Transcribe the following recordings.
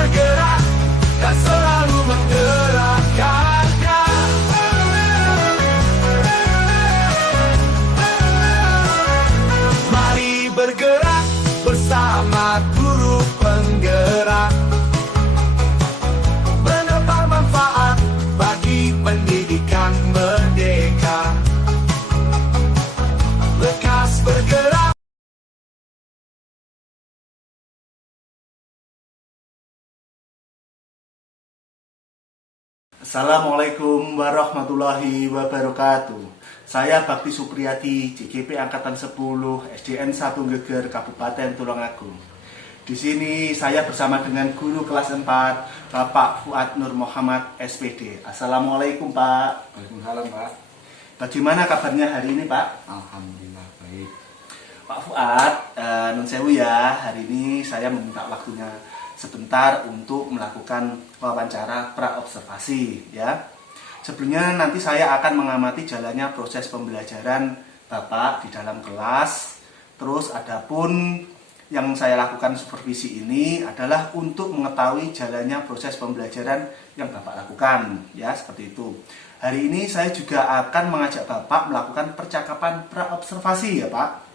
bergerak dan selalu menggerakkan. Mari bergerak bersama guru penggerak, menebar manfaat bagi pendidikan merdeka. Lekas bergerak. Assalamualaikum warahmatullahi wabarakatuh. Saya Bakti Supriyadi, JGP Angkatan 10, SDN 1 Geger, Kabupaten Tulungagung. Di sini saya bersama dengan guru kelas 4, Bapak Fuad Nur Muhammad, SPD. Assalamualaikum, Pak. Waalaikumsalam, Pak. Bagaimana kabarnya hari ini, Pak? Alhamdulillah baik. Pak Fuad, nun sewu ya, hari ini saya meminta waktunya sebentar untuk melakukan wawancara pra-observasi ya. Sebelumnya nanti saya akan mengamati jalannya proses pembelajaran Bapak di dalam kelas. Terus adapun yang saya lakukan supervisi ini adalah untuk mengetahui jalannya proses pembelajaran yang Bapak lakukan ya, seperti itu. Hari ini saya juga akan mengajak Bapak melakukan percakapan pra-observasi ya, Pak,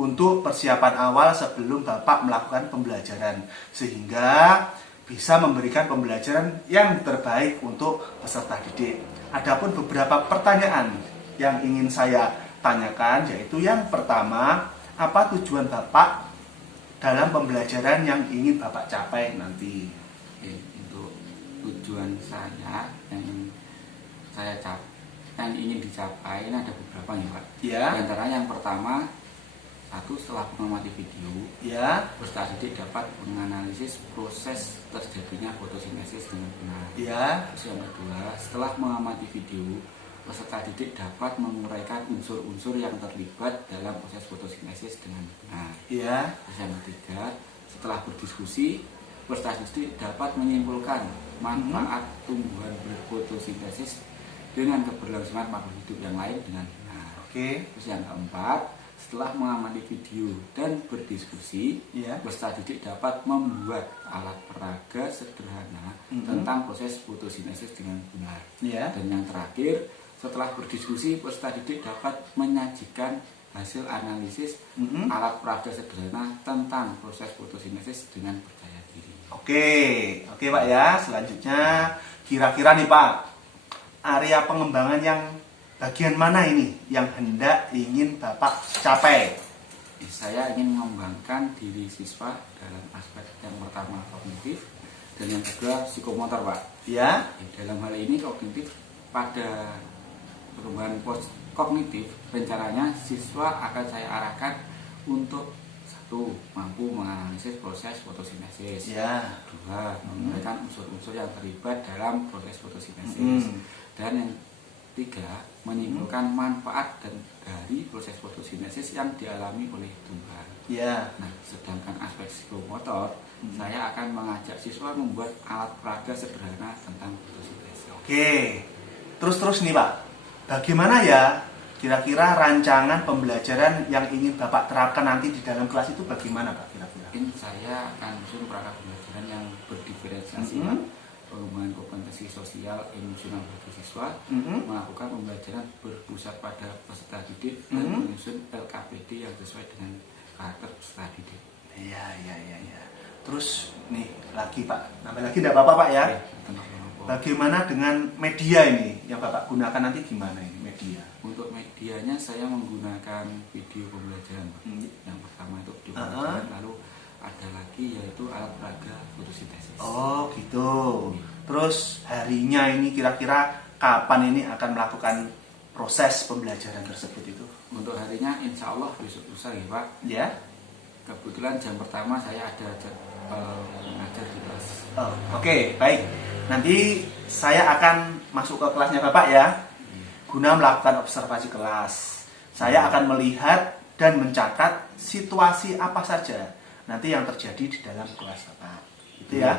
untuk persiapan awal sebelum Bapak melakukan pembelajaran, sehingga bisa memberikan pembelajaran yang terbaik untuk peserta didik. Adapun beberapa pertanyaan yang ingin saya tanyakan, yaitu yang pertama, apa tujuan Bapak dalam pembelajaran yang ingin Bapak capai nanti? Untuk tujuan saya yang ingin dicapai ini ada beberapa ya, Pak. Ya. Di antara yang pertama, setelah mengamati video, Ya. peserta didik dapat menganalisis proses terjadinya fotosintesis dengan benar. Ya. Terus yang kedua, setelah mengamati video, peserta didik dapat menguraikan unsur-unsur yang terlibat dalam proses fotosintesis dengan benar. Ya. Terus yang ketiga, setelah berdiskusi, peserta didik dapat menyimpulkan manfaat tumbuhan berfotosintesis dengan keberlangsungan makhluk hidup yang lain dengan benar. Oke. Terus yang keempat, setelah mengamati video dan berdiskusi, Ya. peserta didik dapat membuat alat peraga sederhana tentang proses fotosintesis dengan benar. Ya. Dan yang terakhir, setelah berdiskusi, peserta didik dapat menyajikan hasil analisis alat peraga sederhana tentang proses fotosintesis dengan percaya diri. Oke Pak ya. Selanjutnya, kira-kira nih Pak, area pengembangan yang bagian mana ini yang hendak ingin Bapak capai? Saya ingin mengembangkan diri siswa dalam aspek yang pertama kognitif dan yang kedua psikomotor, Pak. Ya. Dalam hal ini kognitif, pada perkembangan kognitif, rencananya siswa akan saya arahkan untuk satu, mampu menganalisis proses fotosintesis. Ya. Dua, menguraikan unsur-unsur yang terlibat dalam proses fotosintesis. Dan yang tiga, menyimpulkan manfaat dari proses fotosintesis yang dialami oleh tumbuhan. Ya. Nah, sedangkan aspek psikomotor, saya akan mengajak siswa membuat alat peraga sederhana tentang fotosintesis. Oke. Terus nih Pak, bagaimana ya kira-kira rancangan pembelajaran yang ingin Bapak terapkan nanti di dalam kelas itu bagaimana Pak kira-kira? Mungkin saya akan menyusun perangkat pembelajaran yang berdiferensiasi, pengembangan kompetensi sosial emosional bagi siswa, melakukan pembelajaran berpusat pada peserta didik, dan menyusun LKPD yang sesuai dengan karakter peserta didik. Iya. Terus nih lagi Pak, nambah lagi tidak apa-apa Pak ya? Bagaimana dengan media ini yang Bapak gunakan nanti, gimana ini media? Untuk medianya saya menggunakan video pembelajaran. Yang pertama itu video pembelajaran, lalu ada lagi yaitu alat peraga fotosintesis. Oh gitu. Terus harinya ini kira-kira kapan ini akan melakukan proses pembelajaran tersebut itu? Untuk harinya insya Allah besok lusa ya Pak. Ya. Kebetulan jam pertama saya ada mengajar di kelas. Oke, baik. Nanti saya akan masuk ke kelasnya Bapak ya, guna melakukan observasi kelas. Saya akan melihat dan mencatat situasi apa saja nanti yang terjadi di dalam kelas Bapak. Gitu ya.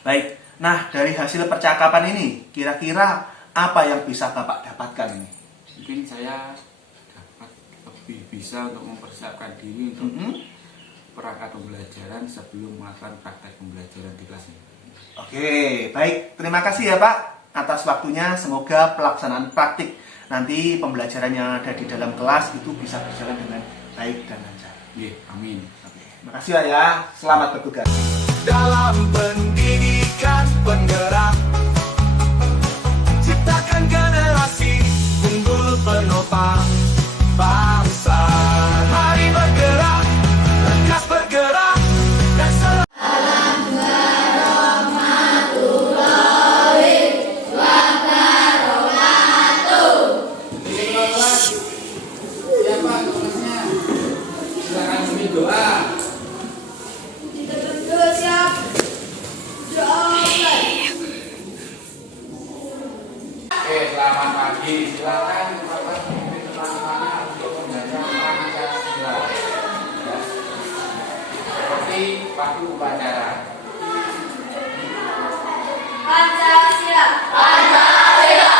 Baik. Nah, dari hasil percakapan ini, kira-kira apa yang bisa Bapak dapatkan ini? Mungkin saya dapat lebih bisa untuk mempersiapkan diri untuk perangkat pembelajaran sebelum melakukan praktek pembelajaran di kelas ini. Oke, baik. Terima kasih ya Pak atas waktunya. Semoga pelaksanaan praktik nanti pembelajaran yang ada di dalam kelas itu bisa berjalan dengan baik dan lancar. Iya, amin. Oke, terima kasih Pak ya. Selamat bertugas. Dalam pendidikan penggerak, ciptakan generasi unggul penopang bangsa. Mari bergerak, lekas bergerak, dan selalu Siapa tugasnya? Silakan bimbing doa. Oke, selamat pagi. Silakan Bapak pimpin teman-temannya untuk membaca Pancasila. Ya. Seperti waktu upacara. Pancasila. Pancasila.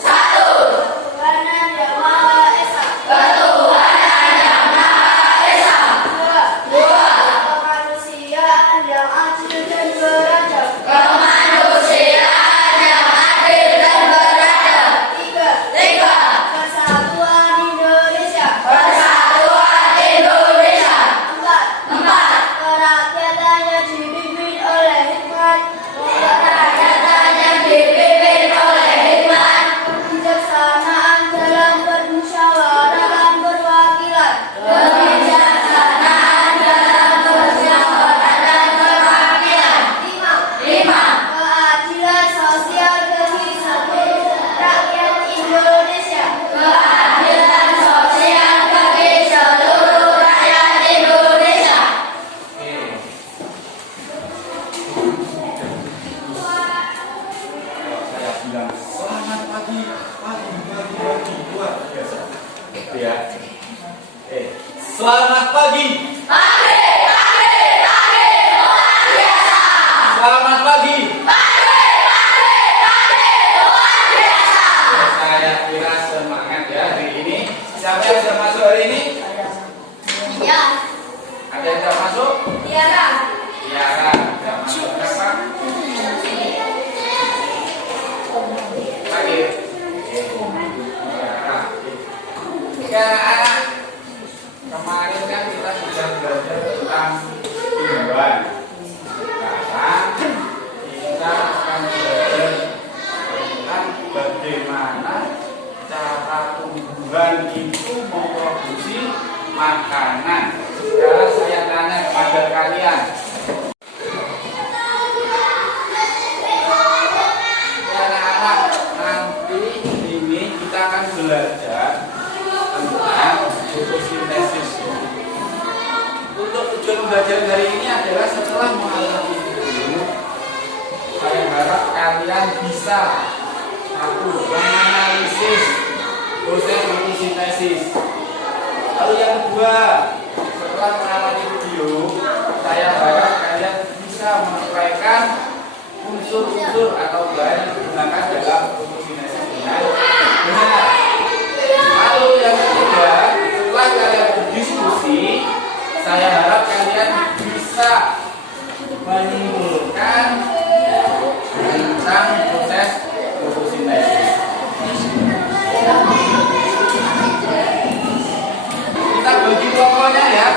Satu. Ketuhanan Yang Maha Esa. Ketuhanan Yang Maha Esa. Dua. Kemanusiaan yang adil dan beradab. Kemanusiaan yang adil dan beradab. Tiga. Persatuan Indonesia. Persatuan Indonesia. Empat. Kerakyatan yang dipimpin oleh hikmat. Kerakyatan yang dipimpin oleh hikmat. Kebijaksanaan dalam permusyawaratan perwakilan. Kebijaksanaan dalam permusyawaratan perwakilan. Lima. Keadilan sosial bagi seluruh rakyat Indonesia. Keadilan sosial bagi seluruh rakyat Indonesia. Saya bilang selamat pagi, pagi, luar biasa. Ya. Selamat pagi. Selamat pagi. Saya kira semangat ya hari ini. Siapa yang sudah masuk hari ini? Ya. Ada yang sudah masuk? Tiara. Tiara, sudah masuk berapa? Lagi. Tiara. Oke, anak. Kemarin kan kita sudah belajar tentang tumbuhan. Sekarang kita akan belajar tentang bagaimana cara tumbuhan itu memproduksi makanan. Sekarang saya tanya kepada kalian. Anak-anak, nanti ini kita akan belajar tentang fotosintesis. Untuk tujuan pembelajaran hari ini adalah setelah mengalami itu, saya harap kalian bisa menganalisis proses fotosintesis. Lalu yang kedua, setelah mengamati video, saya harap kalian bisa menyesuaikan unsur-unsur atau bahan yang digunakan dalam fotosintesis dengan benar. Lalu yang ketiga, setelah kalian berdiskusi, saya harap kalian bisa menyimpulkan tentang proses fotosintesis. Kita bagi kelompoknya ya.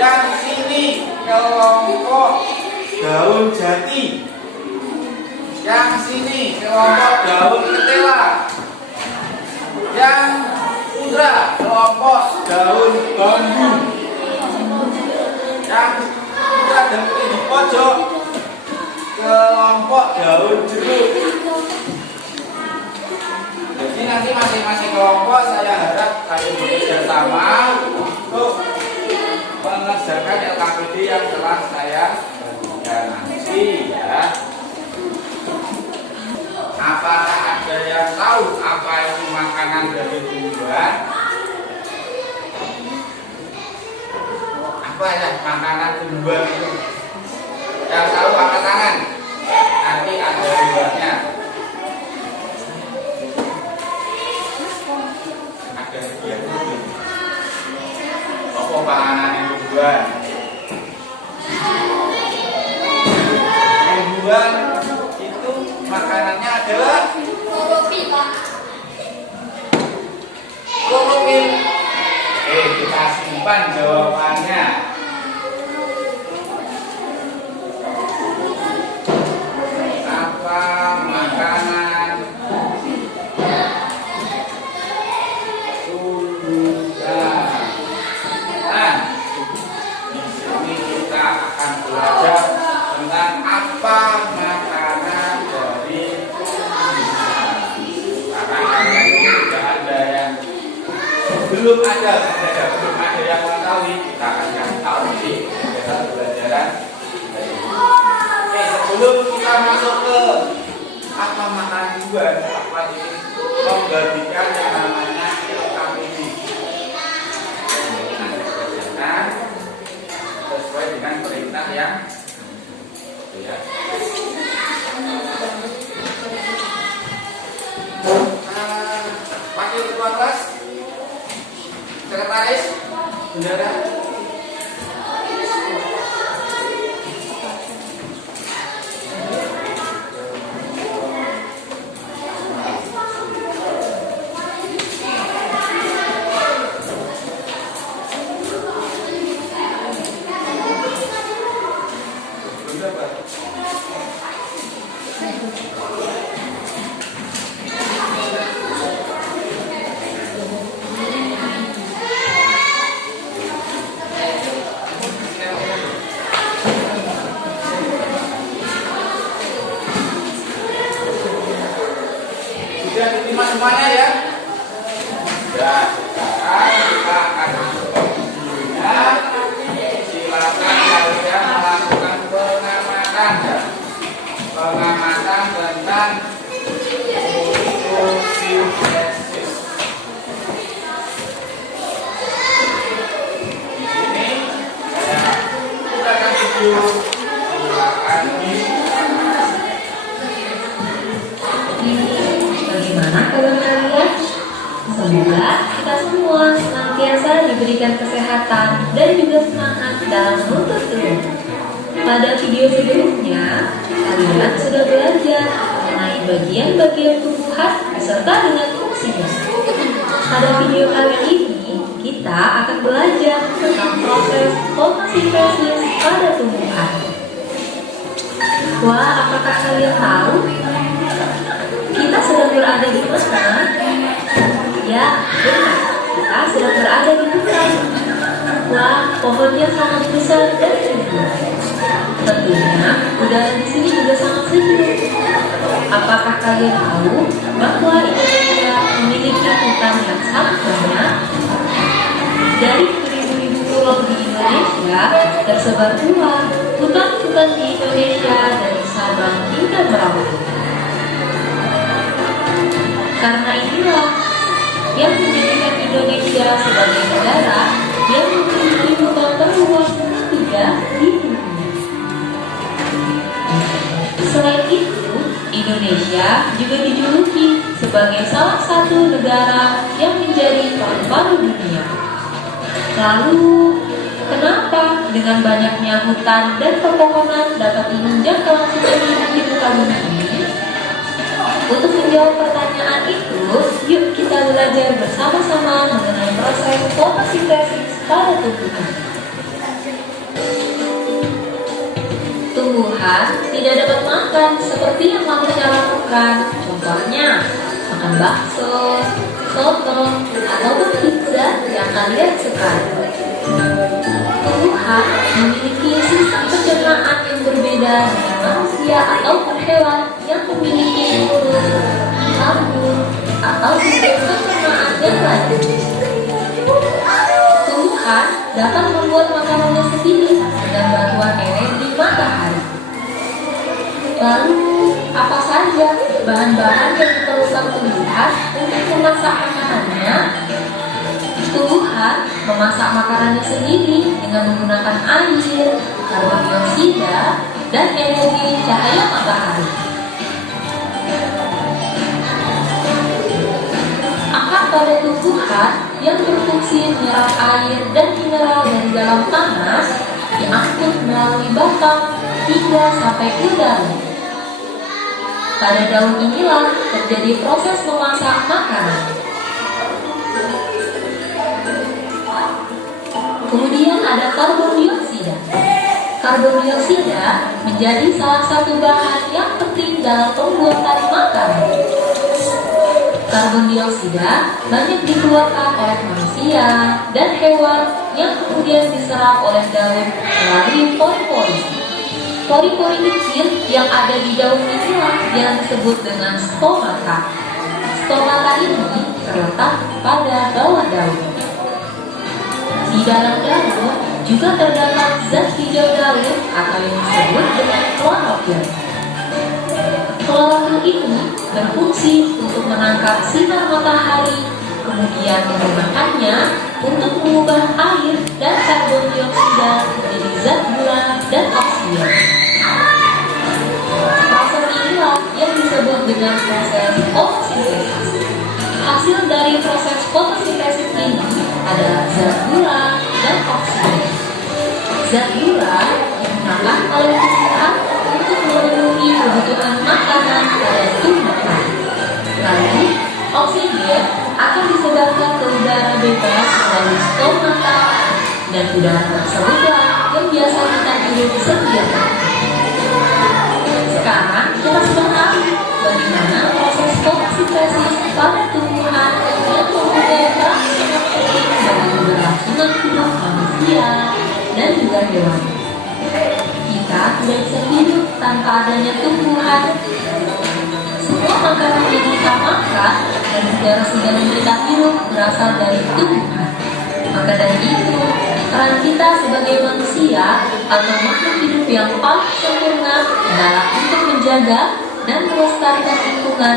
Yang sini kelompok daun jati. Yang sini kelompok daun ketela. Yang putra kelompok daun bambu. Yang putra dan putri di pojok kelompok daun jeruk. Jadi nanti masing-masing kelompok saya harap kalian bekerja sama untuk mengerjakan LKPD yang telah saya bagikan nanti ya. Apakah ada yang tahu apa itu makanan dari tumbuhan? Apa ya makanan tumbuhan itu? Yang tahu angkat tangan. Nanti ada riwayatnya. Ada riwayatnya. Apa? apa panganan yang tumbuhan? Tumbuhan itu makanannya adalah klorofil. Kita simpan jawabannya. Apa makanan tumbuhan? Nah, di sini kita akan belajar tentang apa makanan dari tumbuhan. Karena kalian tidak ada yang belum ada yang mengetahui, kita akan kasih tahu di pelajaran. Sebelum kita masuk ke apa makanan tumbuhan, apa ini membagikan yang namanya LKPD. Nanti pelajaran sesuai dengan perintah yang itu ya. Wakil ketua kelas, sekretaris, bendara. Sudah diterima semuanya ya? Sudah. Sekarang kita akan masuk ke bukunya. Silakan kalian melakukan pengamatan tentang fotosintesis. Di sini saya gunakan video. Silakan Bagaimana kabar kalian? Semoga kita semua senantiasa diberikan kesehatan dan juga semangat dalam menuntut ilmu. Pada video sebelumnya, kalian sudah belajar mengenai bagian-bagian tumbuhan beserta dengan fungsinya. Pada video kali ini, kita akan belajar tentang proses fotosintesis pada tumbuhan. Wah, apakah kalian tahu? Kita sedang berada di mana? Ya, benar. Kita sedang berada di hutan. Wah, pohonnya sangat besar dan tinggi. Tentunya, udara di sini juga sangat sejuk. Apakah kalian tahu bahwa Indonesia memiliki hutan yang sangat banyak? Dari beribu-ribu pulau di Indonesia, tersebar pula hutan-hutan di Indonesia dari Sabang hingga Merauke. Karena inilah yang menjadikan Indonesia sebagai negara yang memiliki hutan terluas ketiga di dunia. Selain itu, Indonesia juga dijuluki sebagai salah satu negara yang menjadi paru-paru dunia. Lalu, kenapa dengan banyaknya hutan dan pepohonan dapat menunjang kelangsungan hidup di muka bumi ini? Untuk menjawab pertanyaan itu, yuk kita belajar bersama-sama mengenai proses fotosintesis pada tumbuhan. Tumbuhan tidak dapat makan seperti yang manusia lakukan. Contohnya, makan bakso, soto, ataupun pizza yang kalian suka. Tumbuhan memiliki sistem pencernaan yang berbeda dengan manusia ataupun hewan yang memiliki mulut, lambung, atau sistem pencernaan yang lain. Tumbuhan dapat membuat makanannya sendiri dengan bantuan energi matahari. Lalu, apa saja bahan-bahan yang diperlukan tumbuhan untuk memasak makanannya? Tumbuhan memasak makanannya sendiri dengan menggunakan air, karbon dioksida, dan energi cahaya matahari. Akar pada tumbuhan yang berfungsi menyerap air dan mineral dari dalam tanah diangkut melalui batang hingga sampai ke daun. Pada daun inilah terjadi proses memasak makanan. Kemudian ada karbon dioksida. Karbon dioksida menjadi salah satu bahan yang penting dalam pembuatan makanan. Karbon dioksida banyak dikeluarkan oleh manusia dan hewan yang kemudian diserap oleh daun melalui pori-pori. Pori-pori kecil yang ada di daun inilah yang disebut dengan stomata. Stomata ini terletak pada bawah daun. Di dalam daun juga terdapat zat hijau daun atau yang disebut dengan klorofil. Klorofil ini berfungsi untuk menangkap sinar matahari, kemudian menggunakannya untuk mengubah air dan karbon dioksida menjadi zat gula dan oksigen. Proses inilah yang disebut dengan proses fotosintesis. Hasil dari proses fotosintesis ini adalah zat gula dan oksigen. Zat gula digunakan oleh tumbuhan untuk memenuhi kebutuhan makanan pada tumbuhan. Lalu, oksigen akan disebarkan ke udara bebas melalui stomata, dan udara tersebutlah yang biasa kita hirup setiap hari. Sekarang kita sudah tahu bagaimana proses fotosintesis pada tumbuhan yang mempunyai peran sangat penting bagi keberlangsungan hidup manusia dan juga hewan. Kita tidak bisa hidup tanpa adanya tumbuhan. Semua makanan yang kita makan dan segala yang kita hidup berasal dari tumbuhan. Maka dari itu, peran kita sebagai manusia atau makhluk hidup yang paling sempurna adalah untuk menjaga dan melestarikan lingkungan,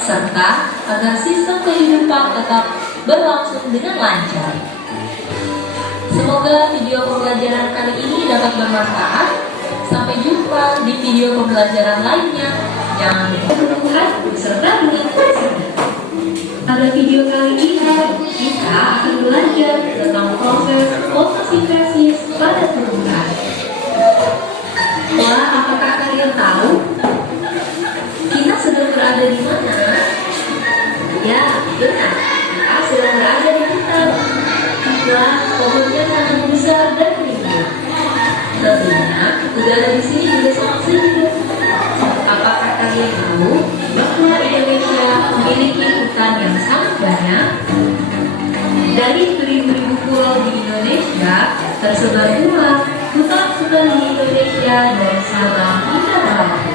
serta agar sistem kehidupan tetap berlangsung dengan lancar. Semoga video pembelajaran kali ini dapat bermanfaat. Sampai jumpa di video pembelajaran lainnya. Jangan lupa tumbuhan beserta lingkungan. Pada video kali ini, kita akan belajar tentang proses fotosintesis pada tumbuhan. Wah, apakah kalian tahu kita sedang berada di mana? Ya, benar. Kita sedang berada di hutan. Wah, pohonnya sangat besar dan rimbun. Tentunya, udara di sini juga sangat sejuk. Apakah kalian tahu bahwa Indonesia memiliki hutan yang sangat banyak? Dari beribu-ribu pulau di Indonesia, tersebar pula hutan-hutan di Indonesia dari Sabang hingga Merauke.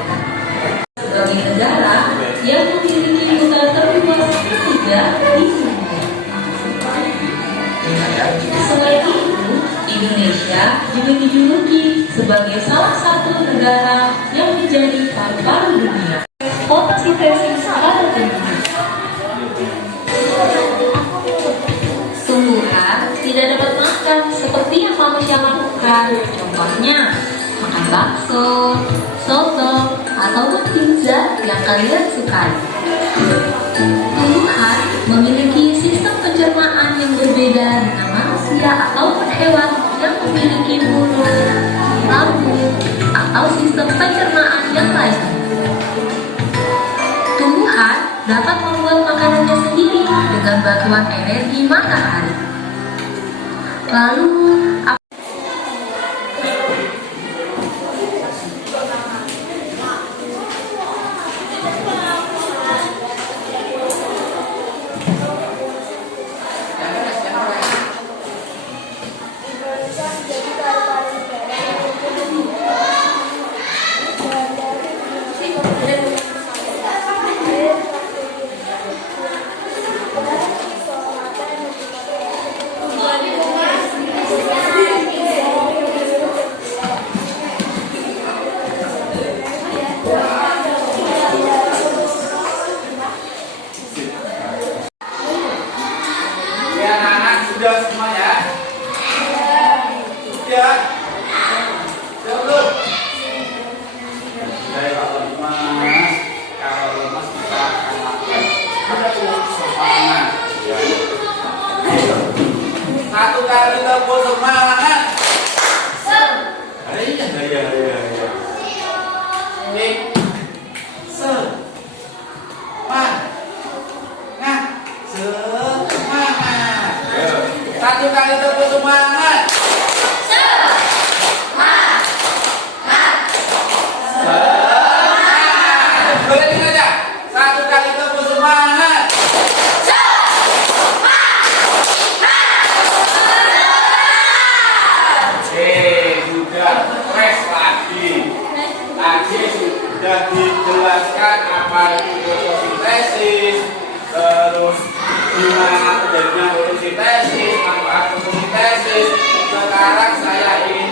Sebagai negara yang memiliki hutan terluas ketiga di dunia. Selain itu, Indonesia juga dijuluki sebagai salah satu negara yang menjadi paru-paru dunia. Fotosintesis pada tumbuhan. Tumbuhan tidak dapat makan seperti yang manusia lakukan. Contohnya, makan bakso, soto, atau pizza yang kalian sukai. Tumbuhan memiliki sistem pencernaan yang berbeda dengan manusia ataupun hewan yang memiliki mulut, lambung, atau sistem pencernaan yang lain. Tumbuhan dapat membuat makanannya sendiri dengan bantuan energi matahari. Lalu, Sudah semua ya? Sudah? Sudah belum? Dari Pak Lemas, kalau lemas kita akan lakukan ada tuh sopana. kali tepuk semangat. Iya. Semangat. Satu kali tepuk semangat. Boleh aja. Satu kali tepuk semangat. Sudah fresh lagi. Tadi sudah dijelaskan apa itu fotosintesis, terus gimana terjadinya fotosintesis, manfaat fotosintesis. Sekarang saya ingin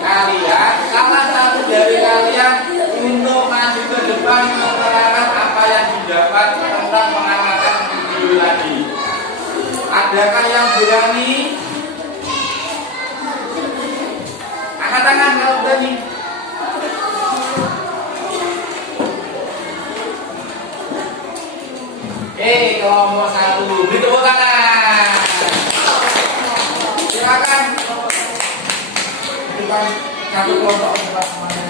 kalian, salah satu dari kalian untuk maju ke depan menerangkan apa yang didapat tentang pengamatan video tadi. Adakah yang berani? Angkat tangan kalau berani. Kelompok satu, beri tepuk tangan. Silakan. Depan satu kelompok depan semuanya.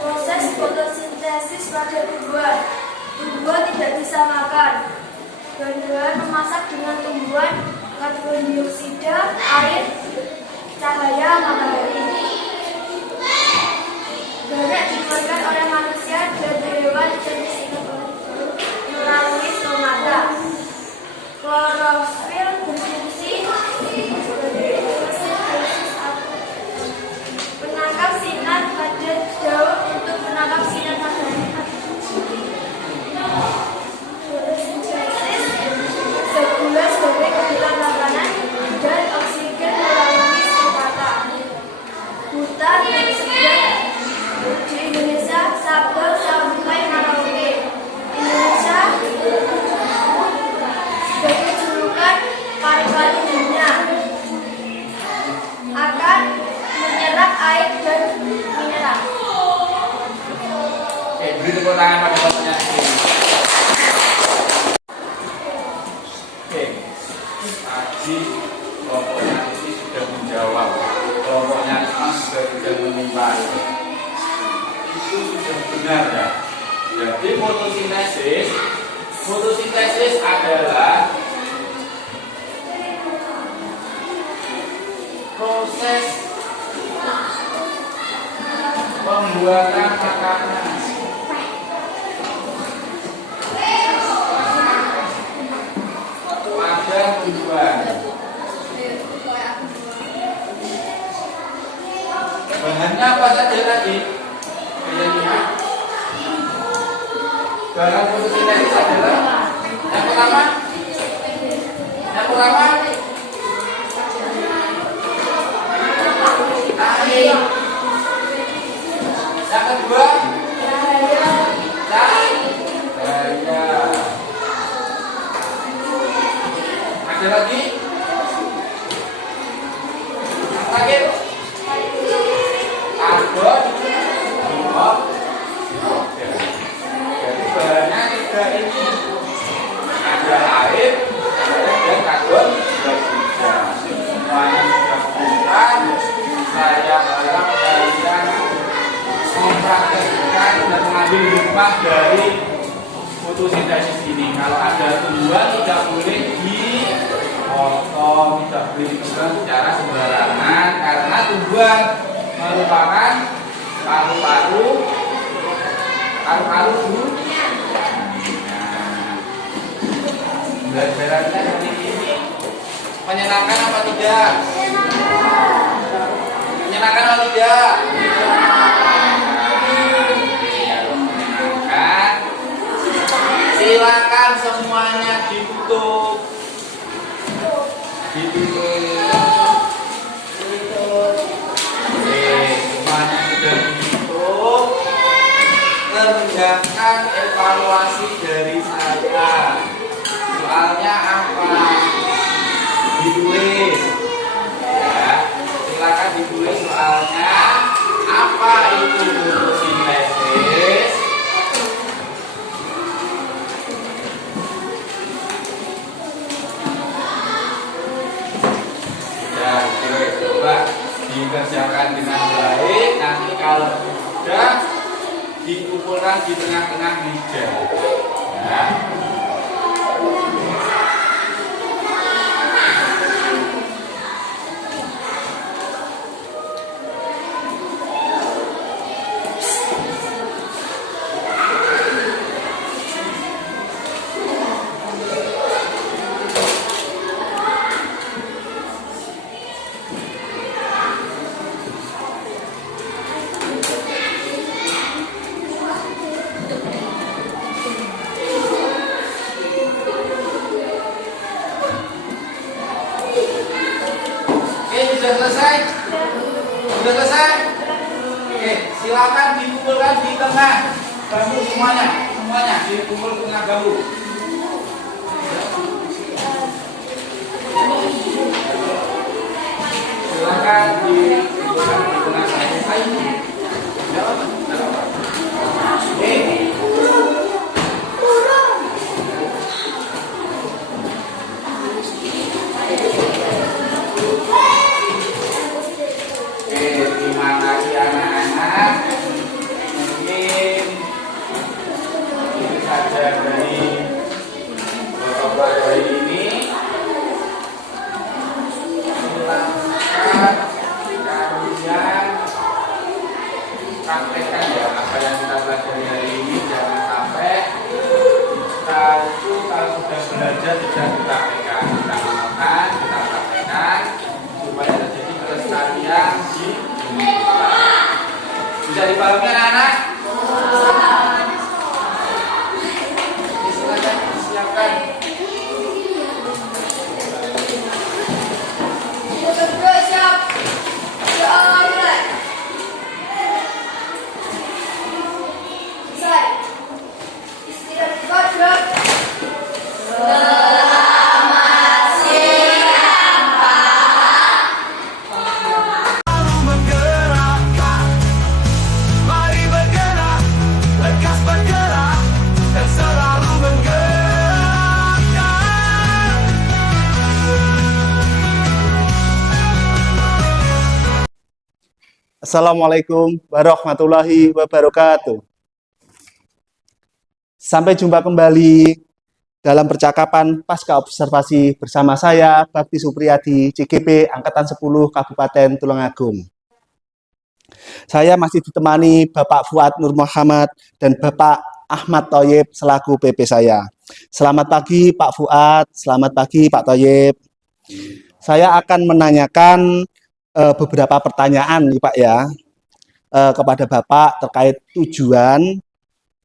Proses fotosintesis pada tumbuhan. Tumbuhan tidak bisa makan. Bahan-bahan memasak dengan tumbuhan karbon dioksida, air, cahaya matahari. Banyak dikeluarkan oleh manusia dan hewan jenis melalui stomata. Klorofil berfungsi sebagai fotosintesis penangkap sinar pada daun untuk menangkap sinar matahari. Fotosintesis segula sebagai kebutuhan makanan dan oksigen melalui stomata. Hutan dan segar di Indonesia, Sabang sampai Merauke. Indonesia sebagai julukan pari-pari dunia akan menyerap air dan mineral. Beri tepuk tangan pada kelompoknya ini. Tadi kelompoknya ini sudah menjawab, kelompoknya ini juga sudah menimpa. Itu sudah benar ya. Jadi fotosintesis adalah proses pembuatan makanan. Pada tumbuhan. Bahannya apa saja tadi? Bahan fotosintesis adalah yang pertama air, yang kedua cahaya, ada lagi yang terakhir karbon dioksida. Jadi bahannya tiga ini, ada air dan karbon dioksida. Semuanya sudah bukan. Saya harap kalian mempraktekkan dan mengambil hikmah dari fotosintesis ini. Kalau ada tumbuhan tidak boleh dipotong, tidak boleh dipotong secara sembarangan, karena tumbuhan merupakan paru-paru tidak? Menyenangkan atau tidak? Kalau menyenangkan, silakan semuanya ditutup. Semuanya sudah ditutup. Kerjakan evaluasi dari saya. Soalnya apa? Ditulis. Ya, silakan ditulis soalnya. Apa itu fotosintesis? Ya, oke, coba dikerjakan dengan baik. Nanti kalau sudah dikumpulkan di tengah-tengah meja. Ya. Sudah selesai? Sudah selesai? Oke, silakan dikumpulkan di tengah bambu semuanya, dikumpul di tengah bambu. Silakan dikumpulkan di tengah bambu. Ayo. Oke. Terima kasih anak-anak. Mungkin itu saja dari bapak hari ini. Silakan kalian praktekkan ya apa yang kita pelajari hari ini. Jangan sampai kita itu kalau sudah belajar tidak dipraktekkan. Kita amalkan, kita praktekkan supaya terjadi kelestarian di bisa dipahami anak-anak? Silakan disiapkan. Berdua siap. Mulai. Selesai. Istirahat sejenak. Selalu menggerakkan. Mari bergerak, lekas bergerak, dan selalu menggerakkan. Assalamualaikum warahmatullahi wabarakatuh. Sampai jumpa kembali dalam percakapan pasca observasi bersama saya, Bakti Supriyadi, CGP Angkatan 10 Kabupaten Tulungagung. Saya masih ditemani Bapak Fuad Nur Muhammad dan Bapak Ahmad Thoyib selaku PP saya. Selamat pagi Pak Fuad, selamat pagi Pak Thoyib. Saya akan menanyakan beberapa pertanyaan nih Pak ya kepada Bapak terkait tujuan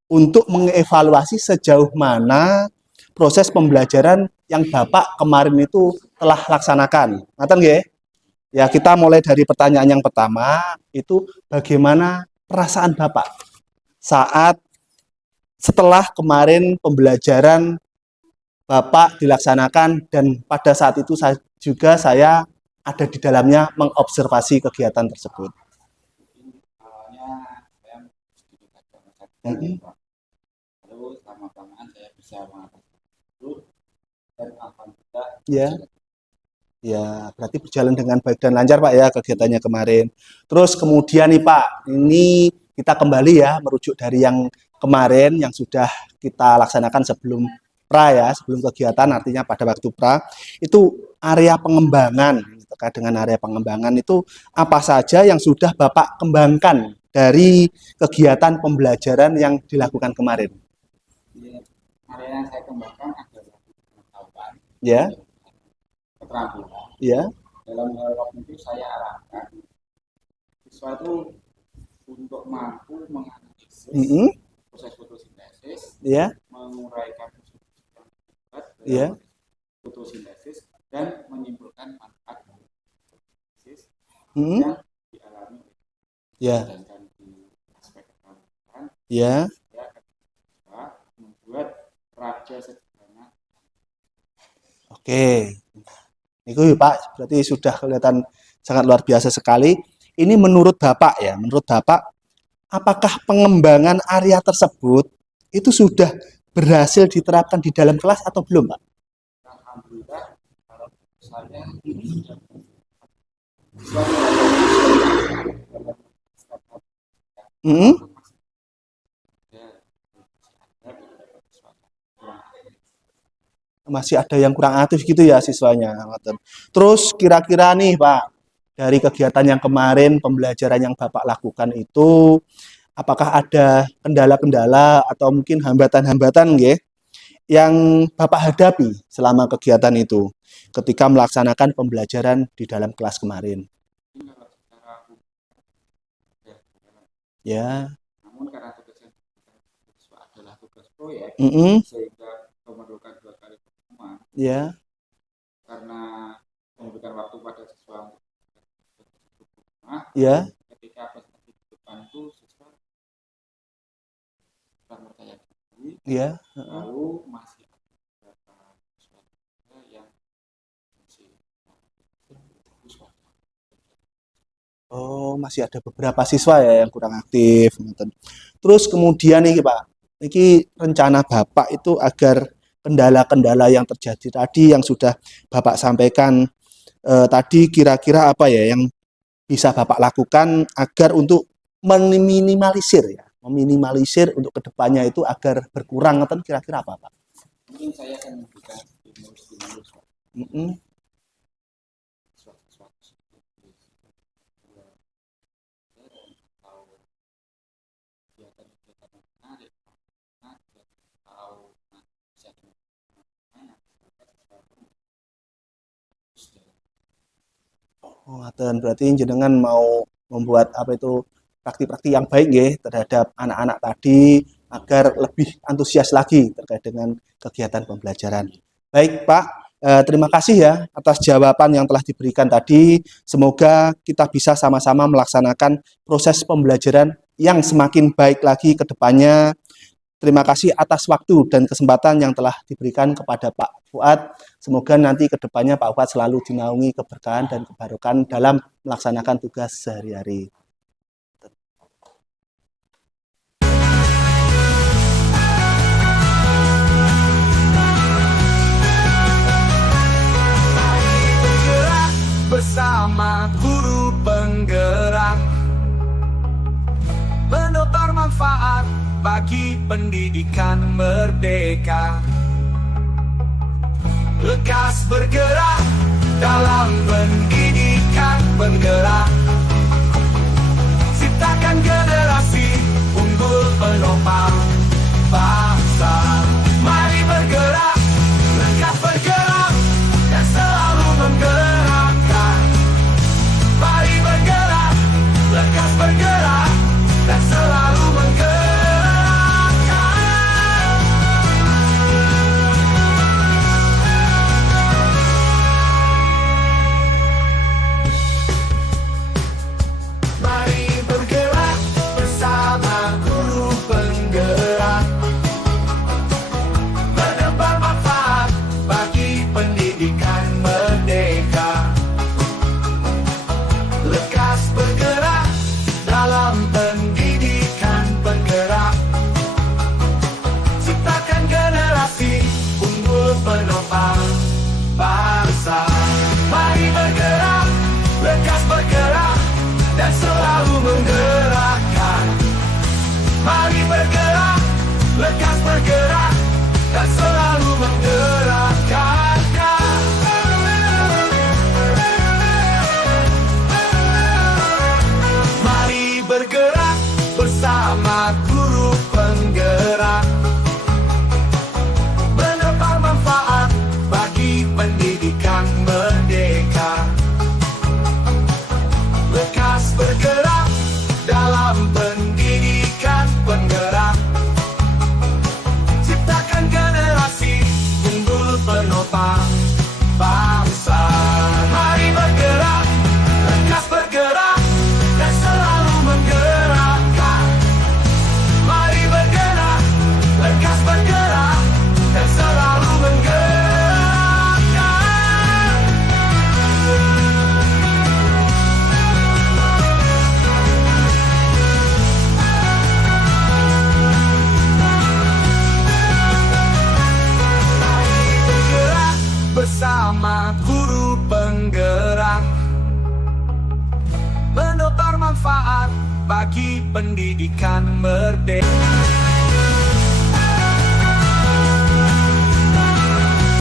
untuk mengevaluasi sejauh mana proses pembelajaran yang Bapak kemarin itu telah laksanakan. Ngaten nggih? Ya, kita mulai dari pertanyaan yang pertama, itu bagaimana perasaan Bapak saat setelah kemarin pembelajaran Bapak dilaksanakan dan pada saat itu saya ada di dalamnya mengobservasi kegiatan tersebut. Awalnya saya sedikit agak lalu lama-lamaan saya bisa mengatasi itu dan alhamdulillah Ya, ya, berarti berjalan dengan baik dan lancar Pak ya kegiatannya kemarin. Terus kemudian nih Pak, ini kita kembali ya merujuk dari yang kemarin yang sudah kita laksanakan sebelum pra ya, sebelum kegiatan artinya pada waktu pra itu area pengembangan. Terkait dengan area pengembangan itu apa saja yang sudah Bapak kembangkan dari kegiatan pembelajaran yang dilakukan kemarin? area yang saya kembangkan adalah pengetahuan, Ya, keterampilan, ya, dalam hal kognitif saya arahkan siswa itu untuk mampu menganalisis proses fotosintesis, Ya. menguraikan unsur yang terlibat Ya. dalam fotosintesis dan menyimpulkan manfaat dari fotosintesis yang dialami oleh Ya. sedangkan di aspek keperawatan Ya. saya akan coba membuat raja sederhana. Oke. Itu Pak, berarti sudah kelihatan sangat luar biasa sekali. Ini menurut Bapak ya, menurut Bapak, apakah pengembangan area tersebut itu sudah berhasil diterapkan di dalam kelas atau belum, Pak? Alhamdulillah kalau saya Mm-mm. Masih ada yang kurang aktif gitu ya siswanya. Terus kira-kira nih Pak, dari kegiatan yang kemarin, pembelajaran yang Bapak lakukan itu, apakah ada kendala-kendala atau mungkin hambatan-hambatan nggih, yang Bapak hadapi selama kegiatan itu ketika melaksanakan pembelajaran di dalam kelas kemarin? Ya. Namun karena tugas yang adalah tugas proyek, sehingga memerlukan 2 kali pertemuan. Ya. Karena memberikan waktu pada siswa untuk rumah. Ya. Ketika presentasi di depan itu siswa kurang percaya diri. Ya. Lalu masih ada beberapa siswa yang masih Oh, masih ada beberapa siswa ya yang kurang aktif. Terus kemudian nih Pak, ini rencana Bapak itu agar kendala-kendala yang terjadi tadi yang sudah Bapak sampaikan tadi kira-kira apa ya yang bisa Bapak lakukan agar untuk meminimalisir untuk kedepannya itu agar berkurang, kira-kira apa Pak? Mungkin saya akan memberikan stimulus. Oh, berarti jenengan mau membuat apa itu praktik-praktik yang baik ya terhadap anak-anak tadi agar lebih antusias lagi terkait dengan kegiatan pembelajaran. Baik Pak, terima kasih ya atas jawaban yang telah diberikan tadi. Semoga kita bisa sama-sama melaksanakan proses pembelajaran yang semakin baik lagi ke depannya. Terima kasih atas waktu dan kesempatan yang telah diberikan kepada Pak Fuad. Semoga nanti ke depannya Pak Fuad selalu dinaungi keberkahan dan kebarokan dalam melaksanakan tugas sehari-hari. Bergerak bersama guru penggerak, menebar manfaat bagi pendidikan merdeka. Lekas bergerak dalam pendidikan penggerak, ciptakan generasi unggul penopang bangsa. Mari bergerak, lekas bergerak, dan selalu menggerakkan. Mari bergerak, lekas bergerak, dan selalu menggerakkan. Mari bergerak bersama guru penggerak, menebar manfaat bagi pendidikan merdeka. Lekas bergerak dalam pendidikan penggerak, ciptakan generasi unggul penopang bangsa. Mari bergerak, lekas bergerak, dan selalu menggerakkan. Mari bergerak, lekas bergerak, dan selalu menggerakkan. Mari bergerak bersama guru penggerak, menebar manfaat bagi pendidikan merdeka. guru penggerak, menopang manfaat bagi pendidikan merdeka.